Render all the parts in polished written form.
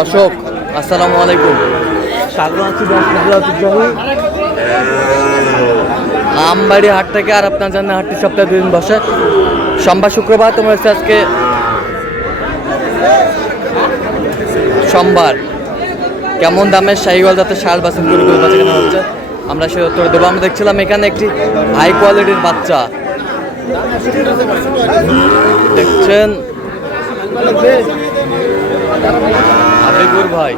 দর্শক আসসালামু আলাইকুম, আমবাড়ি হাট থেকে। আর আপনার জানেন হাটটি সপ্তাহে 2 দিন বসে, সোমবার শুক্রবার। তোমার হচ্ছে আজকে সোমবার। কেমন দামের শাহিওয়াল জাতের ষাঁড় বাছুর গরুগুলো বাচ্চা কেনা হচ্ছে আমরা সে উত্তর দেবো। আমরা দেখছিলাম এখানে একটি হাই কোয়ালিটির বাচ্চা দেখছেন, হাবিবুর ভাই।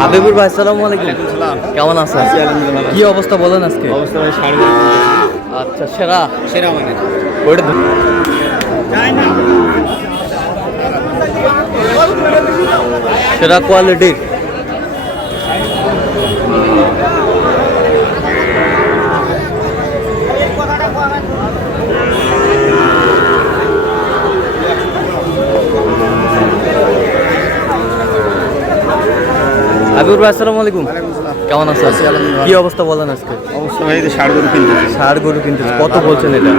হাবিবুর ভাই আসসালামু আলাইকুম, কেমন আছেন? কি অবস্থা বলেন আজকে? অবস্থা আচ্ছা, সেরা সেরা মানে সেরা কোয়ালিটির। হাবিবুর ভাই আসসালামু আলাইকুম, কেমন আছেন? কি অবস্থা বলেন আজকে? অবস্থা ভাই ষাড় গরু কিনতে ষাঁড় গরু কিনতে কত বলছেন? এটা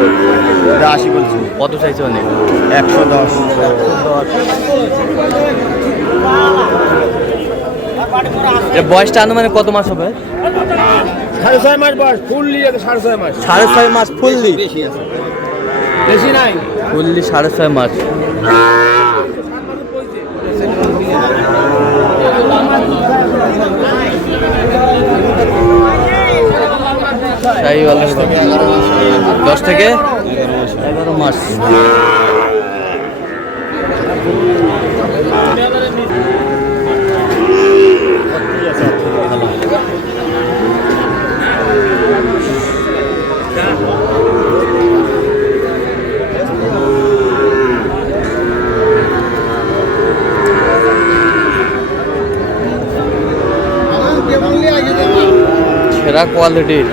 80 বলছি। কত চাইছে? অনেক 110। বয়সটা আনুমানিক কত মাস হবে? 6.5 মাস বয়স, ফুললি 6.5 মাস। 6.5 মাস ফুললি? বেশি আছে, বেশি নাই, ফুললি 6.5 মাস। শাহিওয়াল 10 থেকে 11 মাস। সেরা কোয়ালিটির।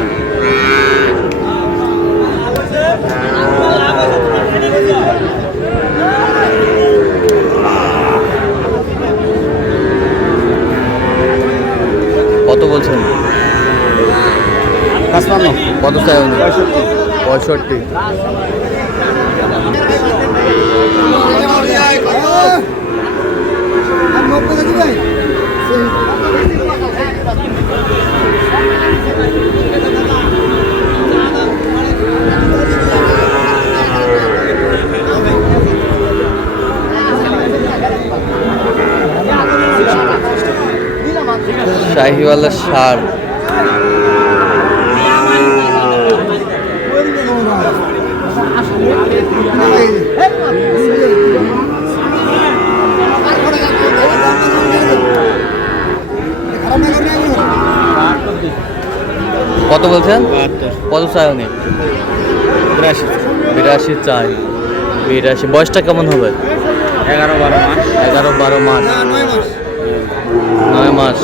কত বলছেন? 55। কত চাই? 65। শাহিওয়ালের ষাঁড়। কত বলছেন? 72। কত চাই? অনেক 82 চাই। 82। বয়সটা কেমন হবে? 11-12 মাস। 11-12 মাস। 9 মাস।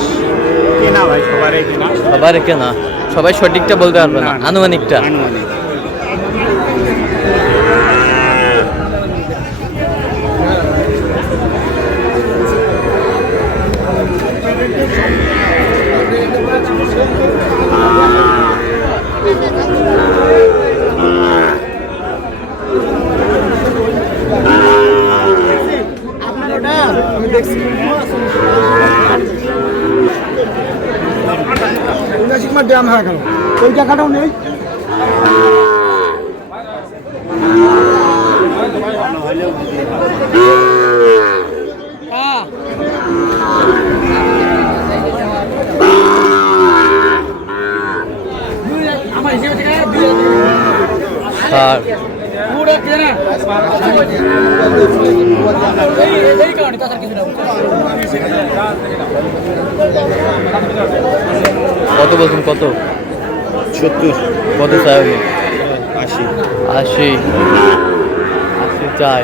কেনা ভাই, সবারই কেনা। সবাই কেনা, সবাই সঠিকটা বলতে পারবে না, আনুমানিকটা। আনুমানিক। ড্যাম হয়ে গেল, ওই টাকাটাও নেই। কত বলছেন? কত? 70। কত চাই? 80। 80 চাই।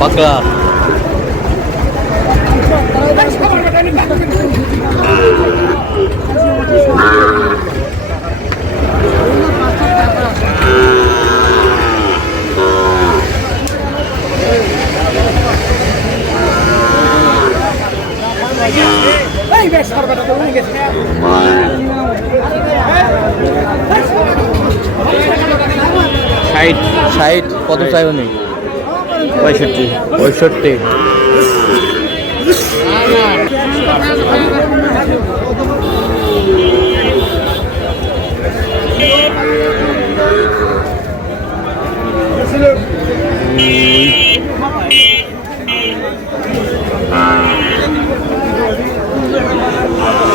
পাকড়া। ষাট 60 কত চাই উনি? 65 65।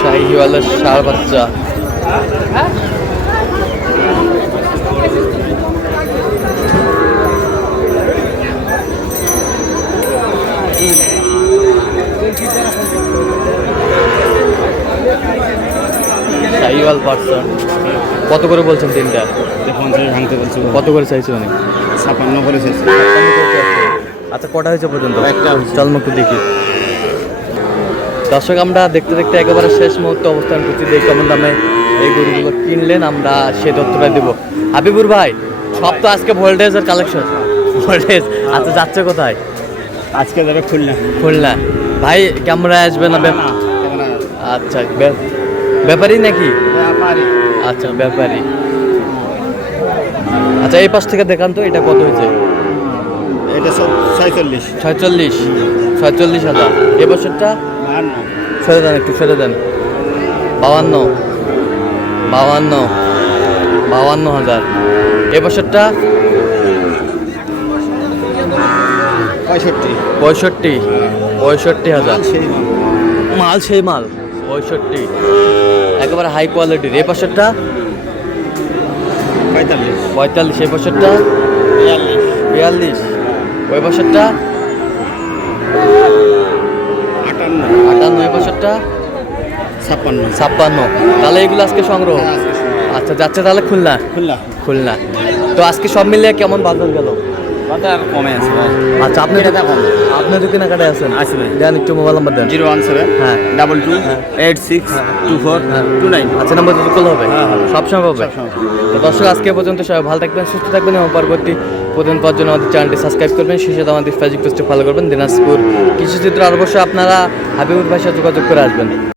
শাহিওয়ালের ষাঁড় বাচ্চা। শাহিওয়াল পার্সন কত করে বলছেন তিনটা? 50 ভাঙতে বলছি। কত করে চাইছে উনি? 56 করে শেষ। আচ্ছা কটা হয়েছে পর্যন্ত? একটা হয়েছে। চল মুখ দেখি। দর্শক আমরা দেখতে দেখতে একেবারে শেষ মুহূর্তে অবস্থান করছি। দেখি কেমন দামে এই গরুগুলো কিনলেন, আমরা সেই তথ্যটা দেবো। হাবিবুর ভাই, সব তো আজকে ভোল্টেজের কালেকশন। ভোল্টেজ আচ্ছা যাচ্ছে কোথায়? আজকে যাবে খুলনা। খুলনা। ভাই ক্যামেরায় আসবে না? আচ্ছা ব্যাপারী নাকি? আচ্ছা ব্যাপারী। আচ্ছা এই পাশ থেকে দেখান তো, এটা কত হয়েছে? এটা 46 46,000। এ বছরটা ছেড়ে দেন, একটু ছেড়ে দেন। 52,000। এ বছরটা 65,000। মাল সেই মাল 65, একেবারে হাই কোয়ালিটির। এ বছরটা 45। এই বছরটা 42। ওই বছরটা 58। এই বছরটা 56। তাহলে এগুলো আজকে সংগ্রহ। আচ্ছা যাচ্ছে তাহলে খুলনা। খুলনা। তো আজকে সব মিলিয়ে কেমন বাজার গেল? বাজার কমে আছে ভাই। আচ্ছা আপনি তো কেনাকাটায় আছেন? আছি ভাই। দেন একটু মোবাইল নাম্বার দেন। 017 হ্যাঁ 22 86 24 29। আচ্ছা নাম্বার তো কল হবে? হ্যাঁ, হবে। সবসময় হবে। তো দর্শক আজকে পর্যন্ত সবাই ভালো থাকবেন, সুস্থ থাকবেন এবং পরবর্তী প্রতিদিন পাওয়ার জন্য আমাদের চ্যানেলটি সাবস্ক্রাইব করবেন। সেই সাথে আমাদের ফেসবুক পেজটি ফলো করবেন। দিনাজপুর কৃষিচিত্র। আর অবশ্যই আপনারা হাবিবুর ভাইয়ের সাথে যোগাযোগ করে আসবেন।